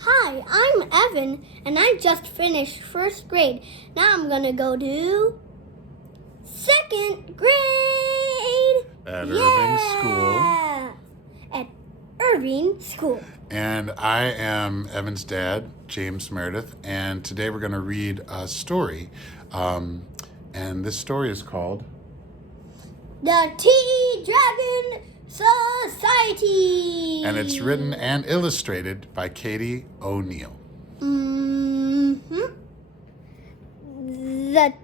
Hi, I'm Evan, and I just finished first grade. Now I'm gonna go to second grade. At Irving School. At Irving School. And I am Evan's dad, James Meredith, and today we're going to read a story. And this story is called The Tea Dragon Society. And it's written and illustrated by Katie O'Neill. The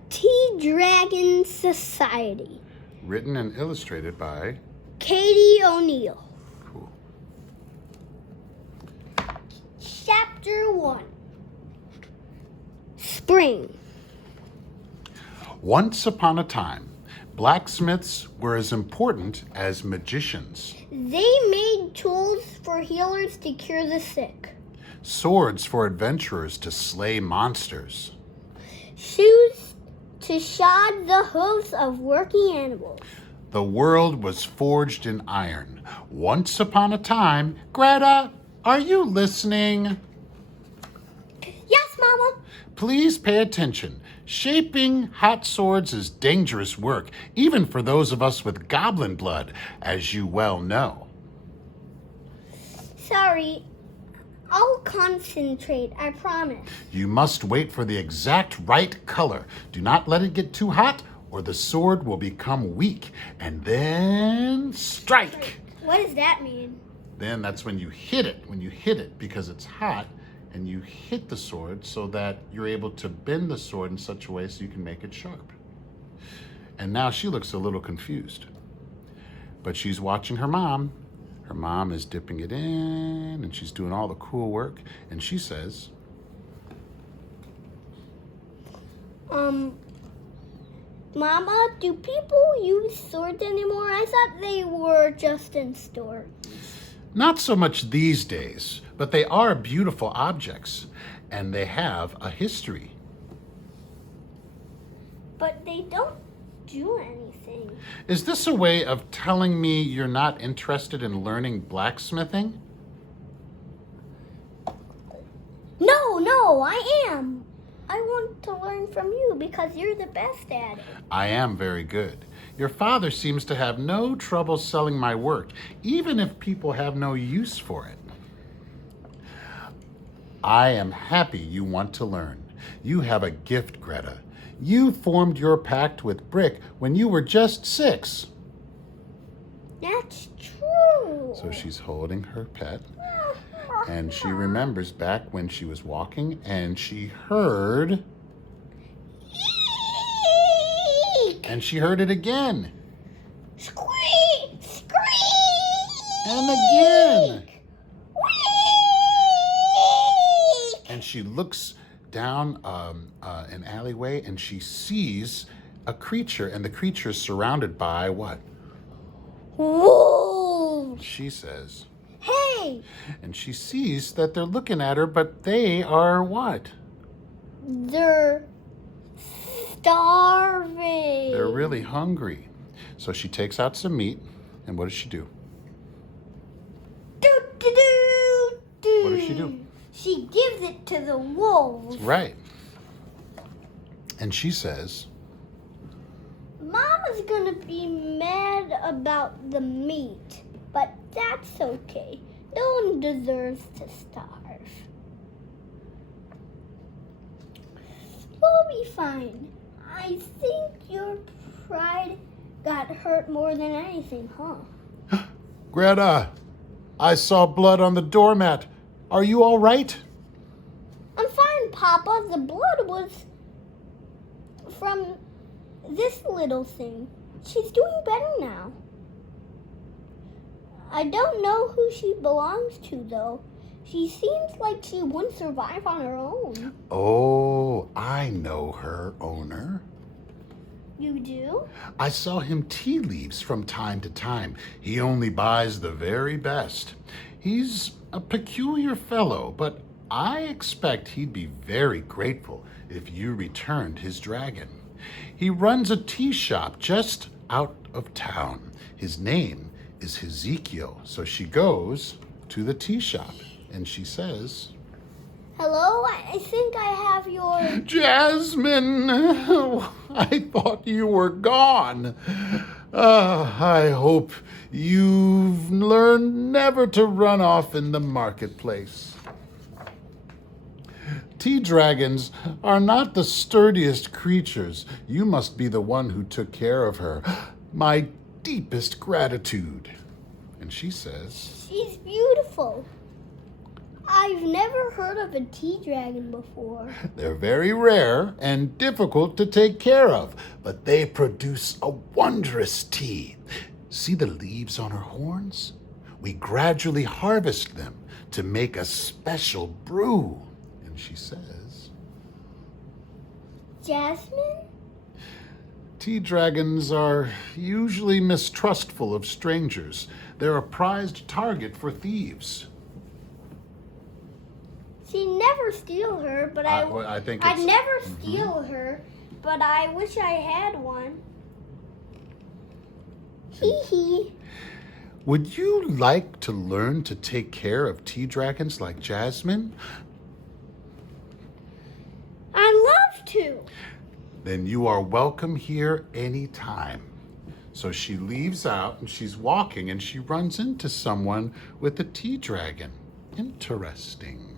Tea Dragon Society. Written and illustrated by Katie O'Neill. Cool. Chapter 1. Spring. Once upon a time, blacksmiths were as important as magicians. They made tools for healers to cure the sick. Swords for adventurers to slay monsters. Shoes to shod the hooves of working animals. The world was forged in iron. Once upon a time, Greta, are you listening? Yes, Mama. Please pay attention. Shaping hot swords is dangerous work, even for those of us with goblin blood, as you well know. Sorry, I'll concentrate, I promise. You must wait for the exact right color. Do not let it get too hot, or the sword will become weak. And then strike. What does that mean? Then that's when you hit it because it's hot, and you hit the sword so that you're able to bend the sword in such a way so you can make it sharp. And now she looks a little confused. But she's watching her mom. Her mom is dipping it in, and she's doing all the cool work. And she says, Mama, do people use swords anymore? I thought they were just in stores. not so much these days, but they are beautiful objects, and they have a history. But they don't do anything. Is this a way of telling me you're not interested in learning blacksmithing? No, I am. I want to learn from you because you're the best at it. I am very good. Your father seems to have no trouble selling my work, even if people have no use for it. I am happy you want to learn. You have a gift, Greta. You formed your pact with Brick when you were just 6. That's true. So she's holding her pet, and she remembers back when she was walking and she heard, Eek! and she heard it again, Squeak! Squeak! and again. Squeak! And she looks down an alleyway and she sees a creature, and the creature is surrounded by what? Wolves! She says. Hey! And she sees that they're looking at her, but they are what? They're starving. They're really hungry. So she takes out some meat, and what does she do? Do, do, do, do. What does she do? She gives it to the wolves. Right. And she says, Mama's gonna be mad about the meat, but that's okay. No one deserves to starve. We'll be fine. I think your pride got hurt more than anything, huh? Greta, I saw blood on the doormat. Are you all right? I'm fine, Papa. The blood was from this little thing. She's doing better now. I don't know who she belongs to, though. She seems like she wouldn't survive on her own. Oh, I know her owner. You do? I sell him tea leaves from time to time. He only buys the very best. He's a peculiar fellow, but I expect he'd be very grateful if you returned his dragon. He runs a tea shop just out of town. His name is Ezekiel. So she goes to the tea shop and she says, Hello, I think I have your... Jasmine, I thought you were gone. I hope you've learned never to run off in the marketplace. Tea dragons are not the sturdiest creatures. You must be the one who took care of her. My deepest gratitude. And she says, She's beautiful. I've never heard of a tea dragon before. they're very rare and difficult to take care of, but they produce a wondrous tea. See the leaves on her horns? We gradually harvest them to make a special brew. And she says, Jasmine? tea dragons are usually mistrustful of strangers. They're a prized target for thieves. She never steal her, but I think I'd it's, never steal her, but I wish I had one. Hee hee. Would you like to learn to take care of tea dragons like Jasmine? I love to. Then you are welcome here anytime. So she leaves out and she's walking and she runs into someone with a tea dragon. Interesting.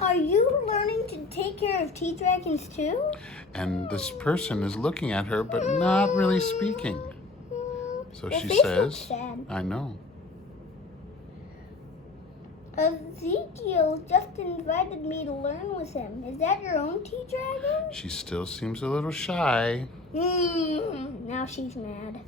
Are you learning to take care of tea dragons too? And this person is looking at her but not really speaking. So Your she face says, looks sad. I know. Ezekiel just invited me to learn with him. Is that your own tea dragon? She still seems a little shy. Now she's mad.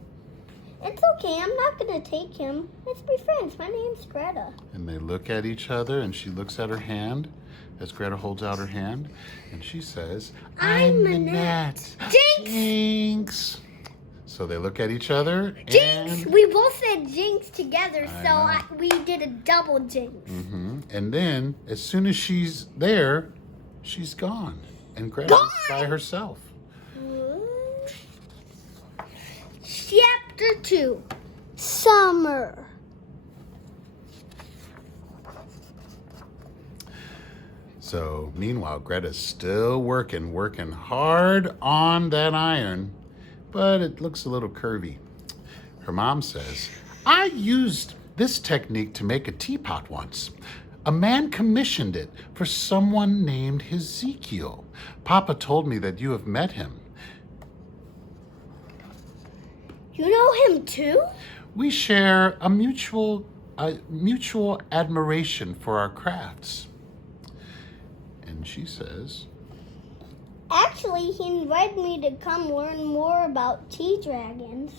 It's okay, I'm not gonna take him. Let's be friends. My name's Greta. And they look at each other and she looks at her hand as Greta holds out her hand and she says, I'm Manette. Jinx! Jinx! So they look at each other Jinx! and... We both said jinx together, I so we did a double jinx. And then, as soon as she's there, she's gone. And Greta's by herself. Chapter 2. Summer. So, meanwhile, Greta's still working hard on that iron, but it looks a little curvy. Her mom says, I used this technique to make a teapot once. A man commissioned it for someone named Ezekiel. Papa told me that you have met him. You know him too? We share a mutual admiration for our crafts. And she says, Actually, he invited me to come learn more about tea dragons.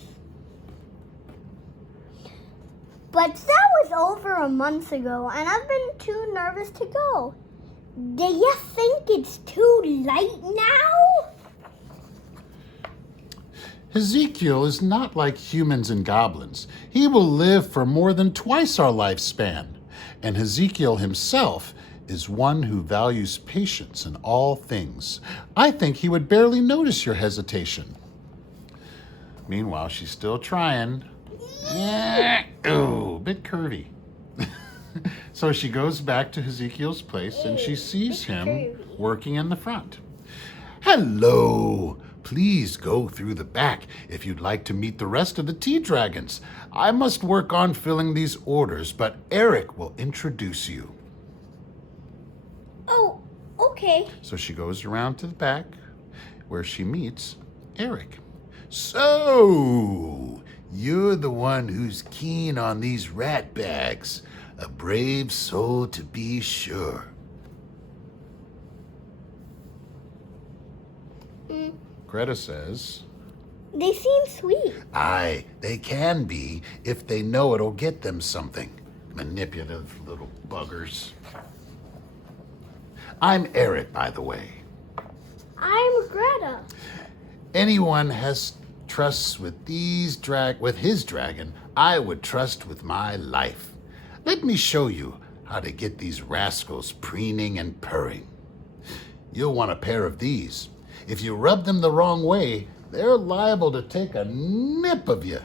But that was over a month ago, and I've been too nervous to go. Do you think it's too late now? Ezekiel is not like humans and goblins. He will live for more than twice our lifespan. And Ezekiel himself is one who values patience in all things. I think he would barely notice your hesitation. Meanwhile, she's still trying. Ooh, a bit curvy. So she goes back to Ezekiel's place and she sees him working in the front. Hello. Please go through the back if you'd like to meet the rest of the tea dragons. I must work on filling these orders, but Eric will introduce you. Oh, okay. So she goes around to the back where she meets Eric. So, you're the one who's keen on these rat bags. A brave soul to be sure. Greta says, They seem sweet. aye, they can be if they know it'll get them something. Manipulative little buggers. I'm Eric, by the way. I'm Greta. Anyone has trusts with his dragon, I would trust with my life. Let me show you how to get these rascals preening and purring. You'll want a pair of these. If you rub them the wrong way, they're liable to take a nip of you.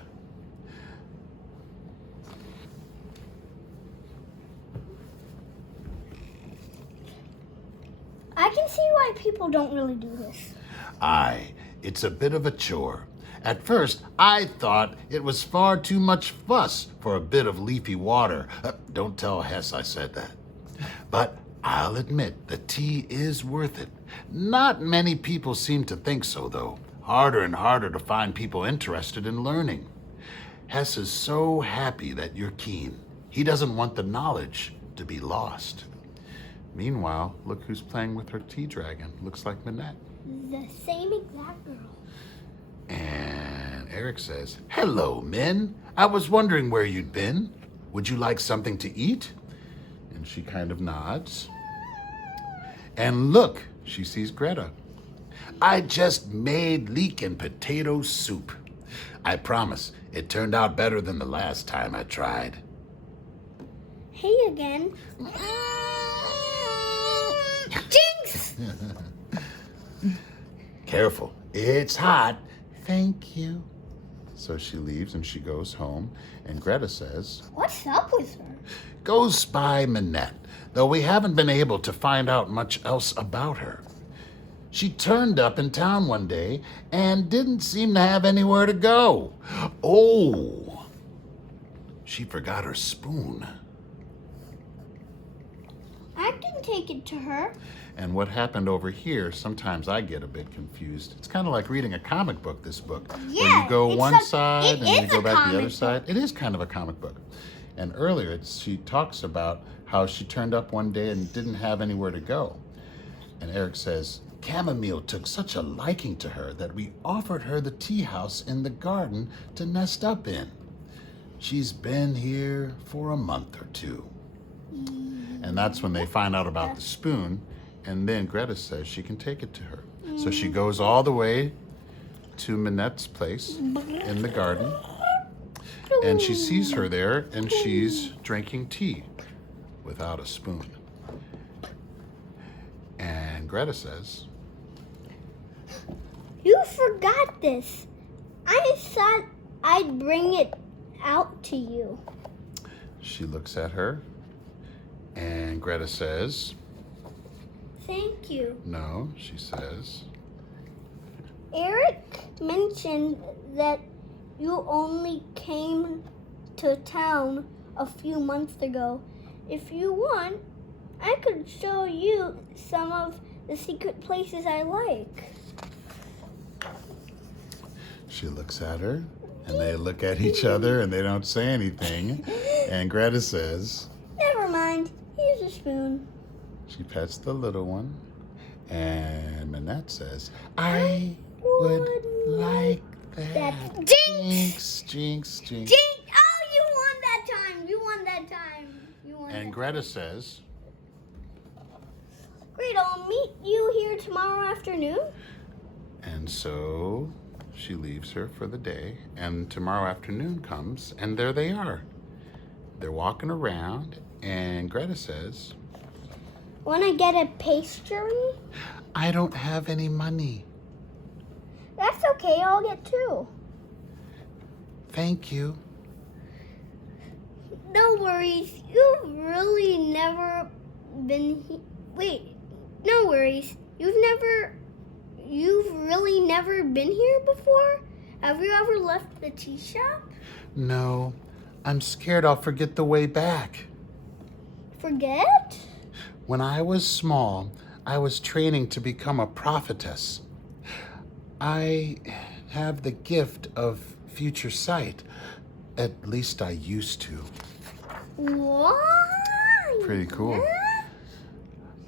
I can see why people don't really do this. Aye, it's a bit of a chore. At first, I thought it was far too much fuss for a bit of leafy water. Don't tell Hess I said that. But I'll admit the tea is worth it. Not many people seem to think so, though. Harder and harder to find people interested in learning. Hess is so happy that you're keen. He doesn't want the knowledge to be lost. Meanwhile, look who's playing with her tea dragon. Looks like Minette. The same exact girl. And Eric says, "Hello, Min. I was wondering where you'd been. Would you like something to eat?" And she kind of nods. And look, she sees Greta. "I just made leek and potato soup. I promise, it turned out better than the last time I tried." Hey again. Jinx! Careful, it's hot. Thank you. So she leaves and she goes home, and Greta says, What's up with her? "Go spy Minette, though we haven't been able to find out much else about her. She turned up in town one day and didn't seem to have anywhere to go. Oh, she forgot her spoon." I can take it to her. And what happened over here, sometimes I get a bit confused. It's kind of like reading a comic book, this book. Where Yeah, you go it's one side it and then you is go a back to the comic other side. It is kind of a comic book. And earlier, she talks about how she turned up one day and didn't have anywhere to go. And Eric says, "Chamomile took such a liking to her that we offered her the tea house in the garden to nest up in. She's been here for a month or two." And that's when they find out about the spoon. And then Greta says she can take it to her. So she goes all the way to Minette's place in the garden. And she sees her there, and she's drinking tea without a spoon. And Greta says, You forgot this. I thought I'd bring it out to you. she looks at her, and Greta says, Thank you. "No," she says. Eric mentioned that you only came to town a few months ago. If you want, I could show you some of the secret places I like. She looks at her, and they look at each other, and they don't say anything. And Greta says, Never mind. Here's a spoon. she pets the little one, and Minette says, "I would like that." Jinx! Jinx, jinx. Jinx! Oh, you won that time. You won that time. You won And that Greta says, Great, I'll meet you here tomorrow afternoon. and so she leaves her for the day, and tomorrow afternoon comes, and there they are. They're walking around, and Greta says, Want to get a pastry? "I don't have any money." That's okay, I'll get two. "Thank you." No worries, you've really never been Wait, no worries. You've really never been here before? Have you ever left the tea shop? "No, I'm scared I'll forget the way back. Forget? When I was small, I was training to become a prophetess. I have the gift of future sight. At least I used to." What? Pretty cool.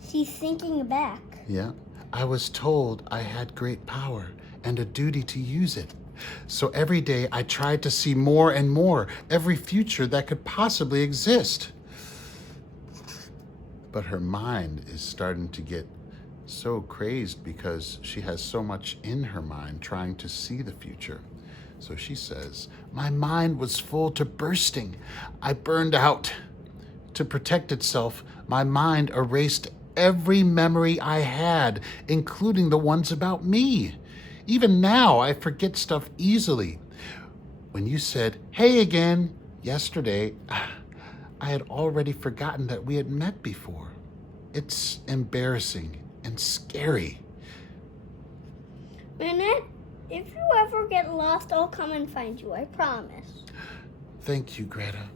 She's thinking back. Yeah. "I was told I had great power and a duty to use it. So every day I tried to see more and more, every future that could possibly exist." But her mind is starting to get so crazed because she has so much in her mind trying to see the future. So she says, "My mind was full to bursting. I burned out. To protect itself, my mind erased every memory I had, including the ones about me. Even now, I forget stuff easily. When you said, 'Hey again,' yesterday, I had already forgotten that we had met before. It's embarrassing and scary. Minette, if you ever get lost, I'll come and find you. I promise. Thank you, Greta.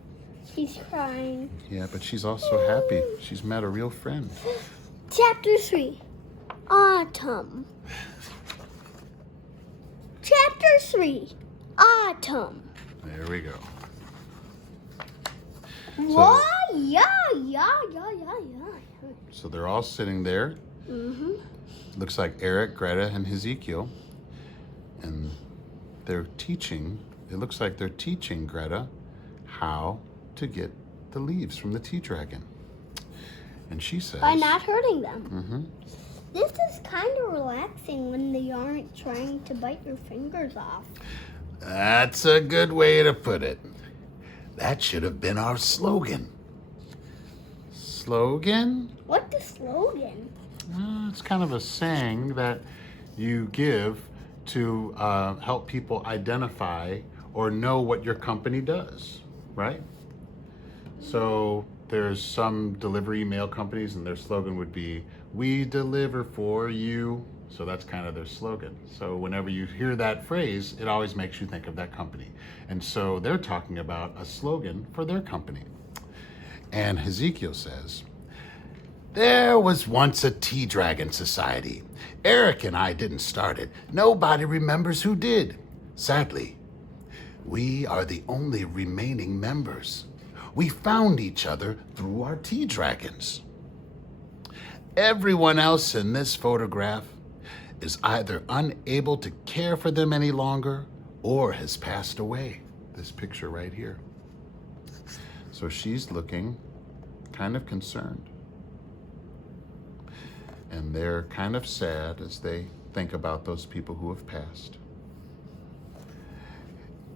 She's crying. Yeah, but she's also happy. She's met a real friend. Chapter 3. Autumn. Chapter 3. Autumn. There we go. What? Yeah. So they're all sitting there. Mm-hmm. Looks like Eric, Greta, and Ezekiel. And they're teaching, it looks like they're teaching Greta how to get the leaves from the tea dragon. And she says... By not hurting them. Mm-hmm. This is kind of relaxing when they aren't trying to bite your fingers off. That's a good way to put it. That should have been our slogan. Slogan? What's the slogan? It's kind of a saying that you give to help people identify or know what your company does, right? So there's some delivery mail companies and their slogan would be, "We deliver for you." So that's kind of their slogan. So whenever you hear that phrase, it always makes you think of that company. And so they're talking about a slogan for their company. And Ezekiel says, "There was once a tea dragon society. Eric and I didn't start it. Nobody remembers who did. Sadly, we are the only remaining members. We found each other through our tea dragons. Everyone else in this photograph is either unable to care for them any longer or has passed away." This picture right here. So she's looking kind of concerned. And they're kind of sad as they think about those people who have passed.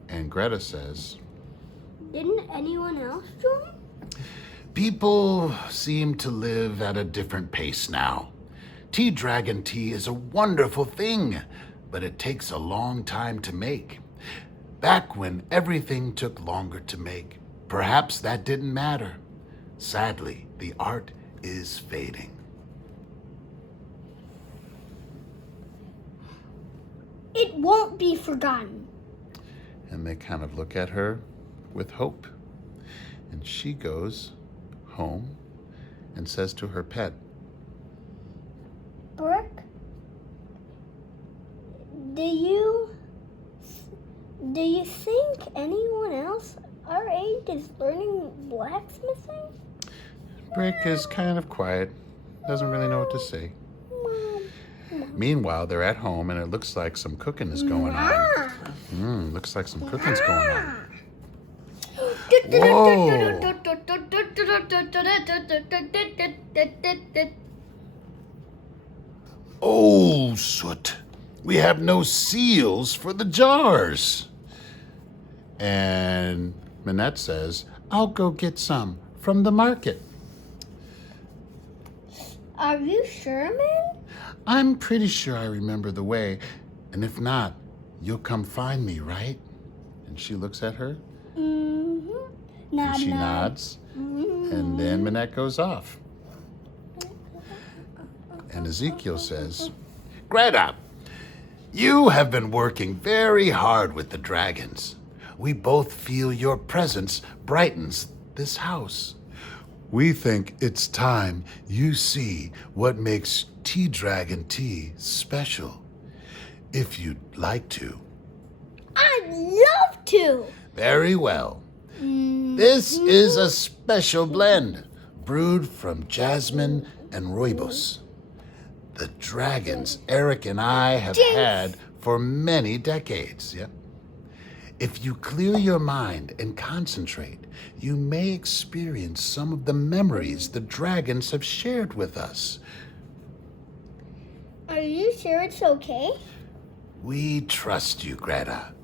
And Greta says, Didn't anyone else join? "People seem to live at a different pace now. Tea dragon tea is a wonderful thing, but it takes a long time to make. Back when everything took longer to make, perhaps that didn't matter. Sadly, the art is fading." It won't be forgotten. And they kind of look at her with hope. And she goes home and says to her pet, Brooke, do you think anyone else our age is learning blacksmithing? Brick is kind of quiet, doesn't really know what to say. Meanwhile, they're at home and it looks like some cooking is going on. Looks like some cooking's going on. Whoa! Oh, Soot, we have no seals for the jars. And Minette says, "I'll go get some from the market." Are you sure, man? "I'm pretty sure I remember the way, and if not, you'll come find me, right?" And she looks at her, Mm-hmm. and she nods, and then Minette goes off. And Ezekiel says, "Greta, you have been working very hard with the dragons. We both feel your presence brightens this house. We think it's time you see what makes Tea Dragon Tea special. If you'd like to." I'd love to. "Very well. This is a special blend brewed from jasmine and rooibos. The dragons Eric and I have had for many decades. Yep. If you clear your mind and concentrate, you may experience some of the memories the dragons have shared with us." Are you sure it's okay? "We trust you, Greta."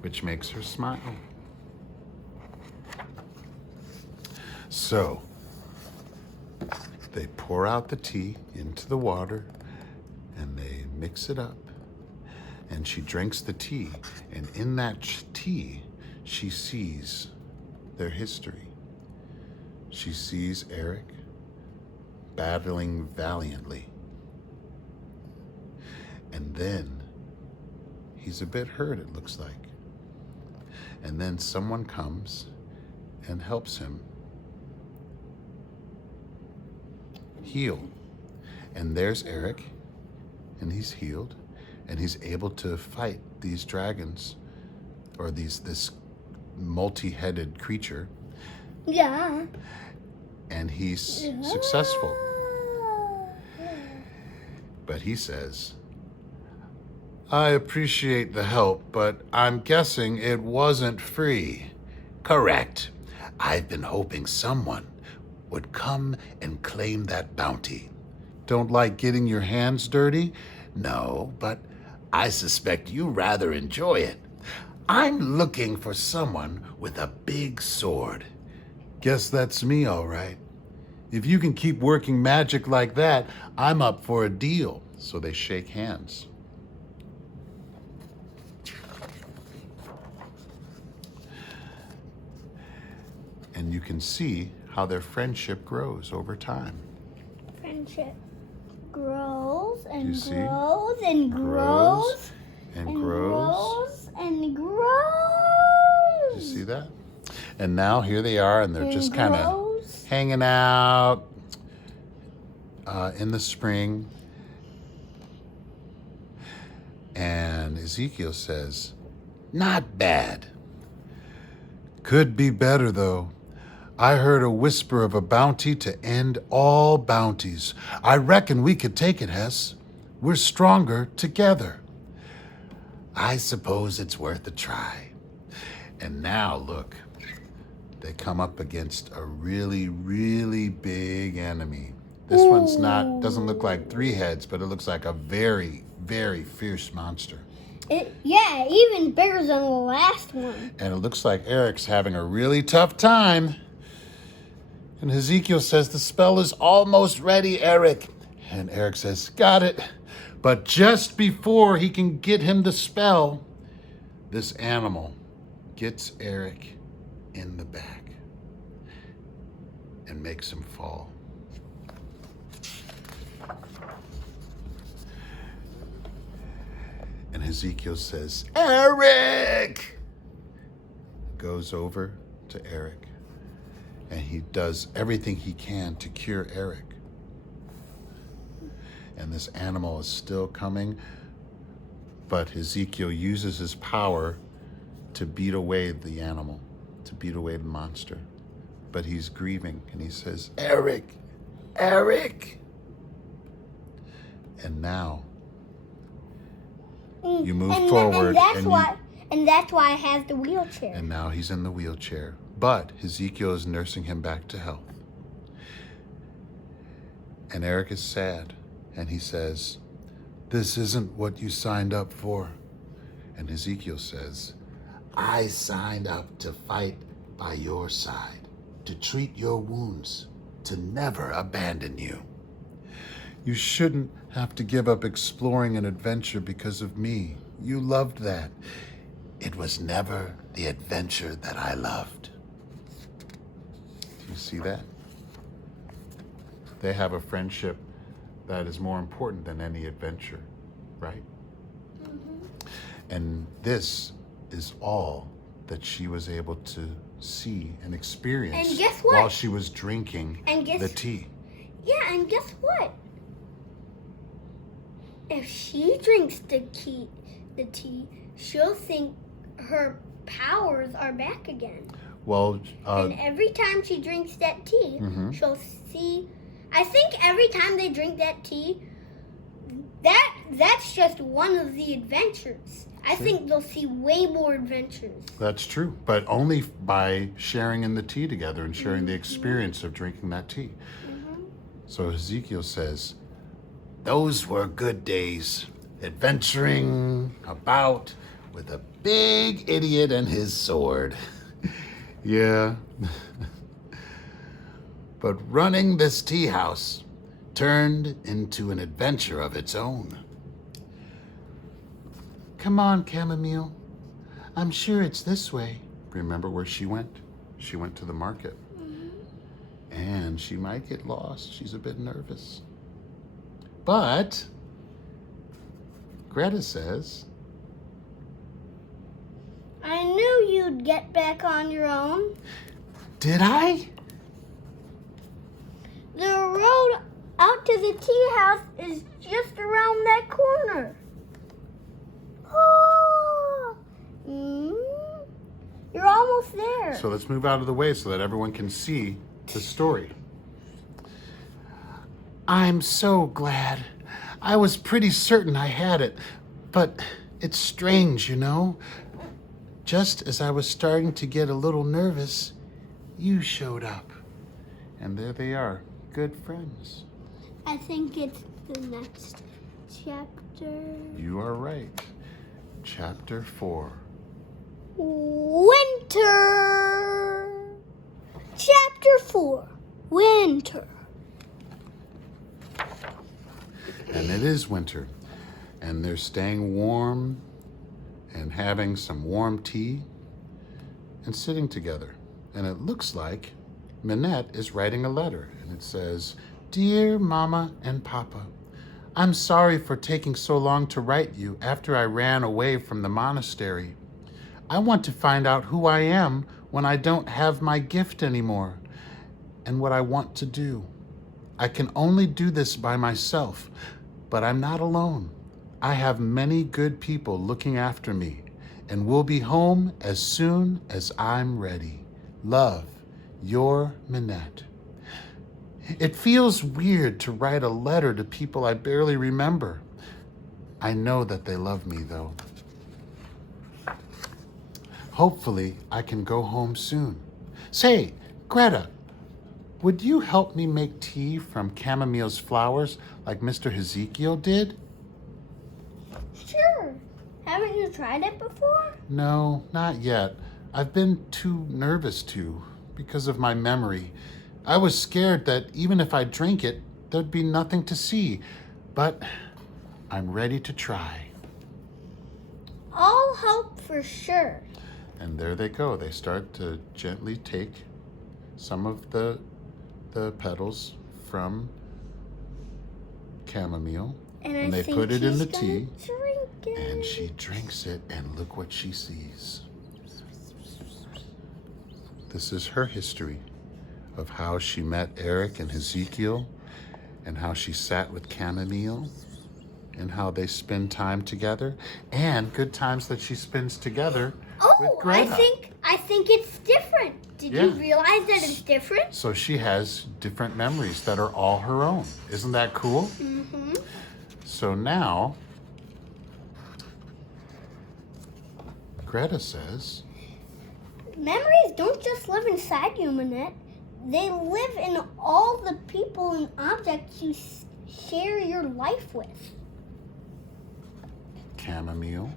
Which makes her smile. So, they pour out the tea into the water and they mix it up. And she drinks the tea, and in that tea, she sees their history. She sees Eric, battling valiantly. And then he's a bit hurt, it looks like. And then someone comes and helps him heal. And there's Eric, and he's healed, and he's able to fight these dragons, or this multi-headed creature. Yeah. And he's successful. But he says, I appreciate the help, but I'm guessing it wasn't free. Correct. I've been hoping someone would come and claim that bounty. Don't like getting your hands dirty? No, but I suspect you rather enjoy it. I'm looking for someone with a big sword. Guess that's me, all right. If you can keep working magic like that, I'm up for a deal. So they shake hands. And you can see how their friendship grows over time. Friendship grows and You see? grows and grows and and grows. grows and grows. You see that? And now here they are, and they're And just kind of grows. hanging out in the spring. And Ezekiel says, not bad. Could be better, though. I heard a whisper of a bounty to end all bounties. I reckon we could take it, Hess. We're stronger together. I suppose it's worth a try. And now, look, they come up against a really, really big enemy. This one's doesn't look like 3 heads, but it looks like a very, very fierce monster. Yeah, even bigger than the last one. And it looks like Eric's having a really tough time. And Ezekiel says, the spell is almost ready, Eric. And Eric says, got it. But just before he can get him the spell, this animal gets Eric in the back and makes him fall. And Ezekiel says, Eric! Goes over to Eric, and he does everything he can to cure Eric. And this animal is still coming, but Ezekiel uses his power to beat away the animal, to beat away the monster. But he's grieving, and he says, Eric! Eric! And now, you move forward, and that's why I have the wheelchair. and now he's in the wheelchair. But Ezekiel is nursing him back to health. And Eric is sad, and he says, this isn't what you signed up for. And Ezekiel says, I signed up to fight by your side, to treat your wounds, to never abandon you. You shouldn't have to give up exploring an adventure because of me. You loved that. It was never the adventure that I loved. Do you see that? They have a friendship that is more important than any adventure, right? Mm-hmm. And this is all that she was able to see and experience And guess what? while she was drinking the tea. Yeah, and guess what? If she drinks the tea, she'll think her powers are back again. Well, and every time she drinks that tea, she'll see. I think every time they drink that tea, that's just one of the adventures. I think they'll see way more adventures. That's true, but only by sharing in the tea together and sharing the experience of drinking that tea. So Ezekiel says, those were good days, adventuring about with a big idiot and his sword. Yeah. But running this tea house turned into an adventure of its own. Come on, Chamomile. I'm sure it's this way. Remember where she went? She went to the market. And she might get lost. She's a bit nervous. But Greta says, I knew you'd get back on your own. Did I? The road out to the tea house is just around that corner. Oh, you're almost there. So let's move out of the way so that everyone can see the story. I'm so glad. I was pretty certain I had it, but it's strange, you know? Just as I was starting to get a little nervous, you showed up. And there they are, good friends. I think it's the next chapter. You are right. Chapter 4. Winter. Chapter 4. Winter. And it is winter. And they're staying warm and having some warm tea and sitting together. And it looks like Minette is writing a letter. And it says, Dear Mama and Papa, I'm sorry for taking so long to write you after I ran away from the monastery. I want to find out who I am when I don't have my gift anymore and what I want to do. I can only do this by myself, but I'm not alone. I have many good people looking after me and will be home as soon as I'm ready. Love, your Minette. It feels weird to write a letter to people I barely remember. I know that they love me, though. Hopefully, I can go home soon. Say, Greta, would you help me make tea from chamomile's flowers like Mr. Ezekiel did? Sure. Haven't you tried it before? No, not yet. I've been too nervous to because of my memory. I was scared that even if I drank it, there'd be nothing to see. But I'm ready to try. I'll help for sure. And there they go. They start to gently take some of the petals from chamomile and they put it in the tea. And she drinks it, and look what she sees. This is her history of how she met Eric and Ezekiel, and how she sat with chamomile, and how they spend time together, and good times that she spends together with Greta. I think it's different. Did you realize that it's different? So she has different memories that are all her own. Isn't that cool? Mm-hmm. So now, Greta says, memories don't just live inside you, Minette. They live in all the people and objects you share your life with. Chamomile,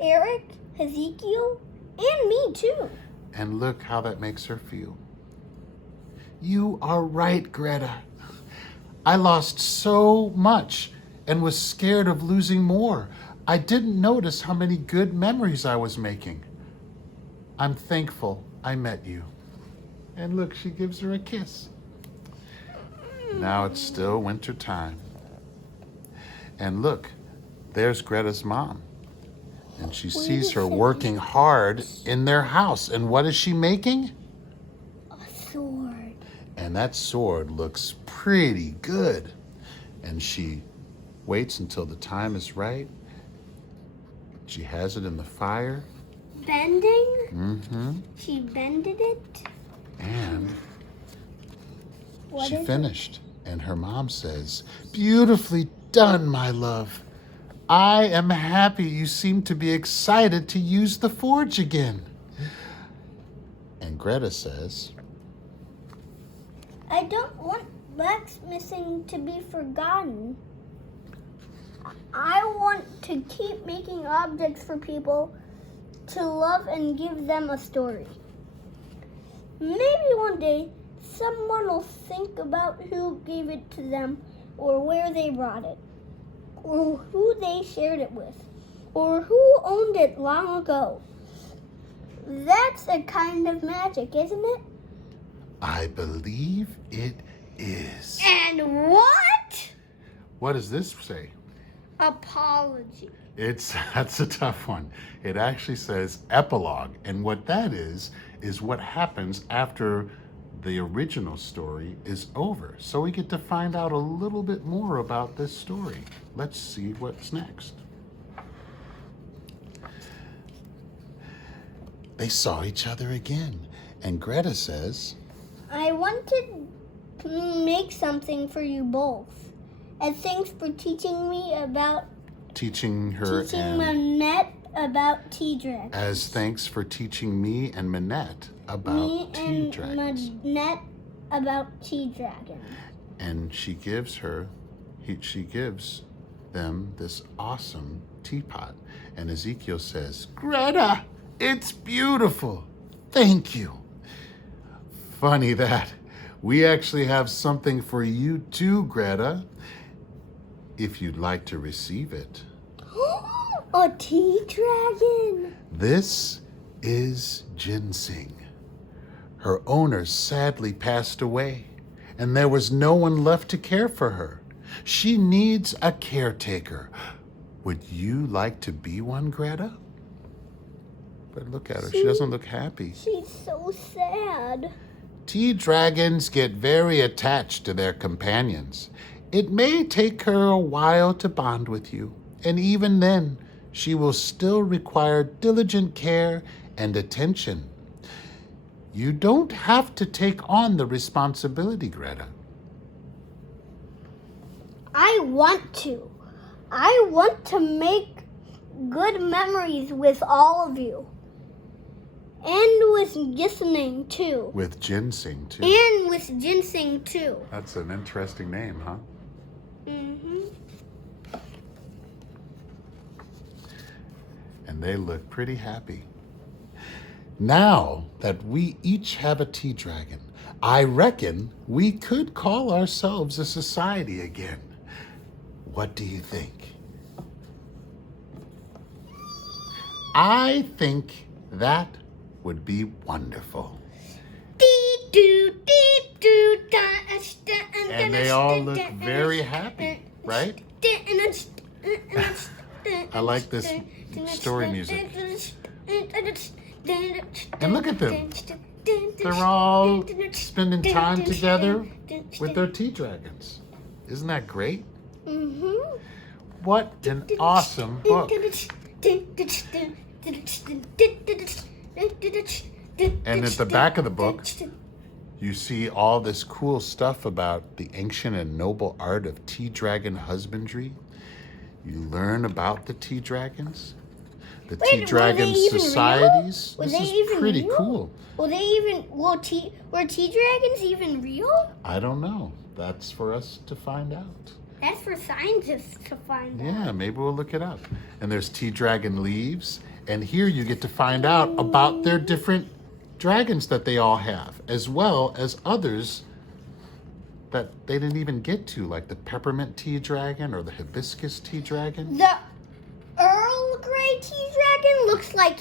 Eric, Ezekiel, and me too. and look how that makes her feel. You are right, Greta. I lost so much and was scared of losing more. I didn't notice how many good memories I was making. I'm thankful I met you. And look, she gives her a kiss. Now it's still winter time. And look, there's Greta's mom. And she sees her working hard in their house. And what is she making? A sword. And that sword looks pretty good. And she waits until the time is right. She has it in the fire. Bending? Mm-hmm. She bended it. And What she is finished. And her mom says, "Beautifully done, my love. I am happy you seem to be excited to use the forge again." And Greta says, I don't want blacksmithing to be forgotten. I want to keep making objects for people to love and give them a story. Maybe one day someone will think about who gave it to them, or where they brought it, or who they shared it with, or who owned it long ago. That's a kind of magic, isn't it? I believe it is. And what? What does this say? Apology. That's a tough one. It actually says epilogue. And what that is what happens after the original story is over. So we get to find out a little bit more about this story. Let's see what's next. They saw each other again. And Greta says, I wanted to make something for you both. And thanks for teaching me about teaching Manette about tea dragons. As thanks for teaching me and Manette about tea dragons. Manette about tea dragons. And she gives them this awesome teapot. And Ezekiel says, Greta, it's beautiful. Thank you. Funny that we actually have something for you too, Greta, if you'd like to receive it. A tea dragon. This is Ginseng. Her owner sadly passed away, and there was no one left to care for her. She needs a caretaker. Would you like to be one, Greta? But look at her. She doesn't look happy. She's so sad. Tea dragons get very attached to their companions. It may take her a while to bond with you, and even then, she will still require diligent care and attention. You don't have to take on the responsibility, Greta. I want to. I want to make good memories with all of you. And with Ginseng too. With Ginseng too. And with Ginseng too. That's an interesting name, huh? Mm-hmm. And they look pretty happy. Now that we each have a tea dragon, I reckon we could call ourselves a society again. What do you think? I think that would be wonderful. And they all look very happy, right? I like this story music. And look at them. They're all spending time together with their tea dragons. Isn't that great? Mm-hmm. What an awesome book. And at the back of the book, you see all this cool stuff about the ancient and noble art of tea dragon husbandry. You learn about the tea dragons, the tea dragon societies. This is pretty cool. Were tea dragons even real? I don't know. That's for us to find out. That's for scientists to find out. Yeah, maybe we'll look it up. And there's tea dragon leaves. And here you get to find out about their different dragons that they all have, as well as others that they didn't even get to, like the peppermint tea dragon or the hibiscus tea dragon. The Earl Grey tea dragon looks like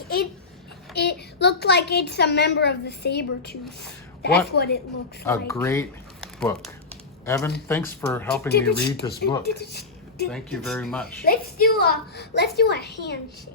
it's a member of the saber-tooth. That's what it looks like. A great book. Evan, thanks for helping me read this book. Thank you very much. Let's do a handshake.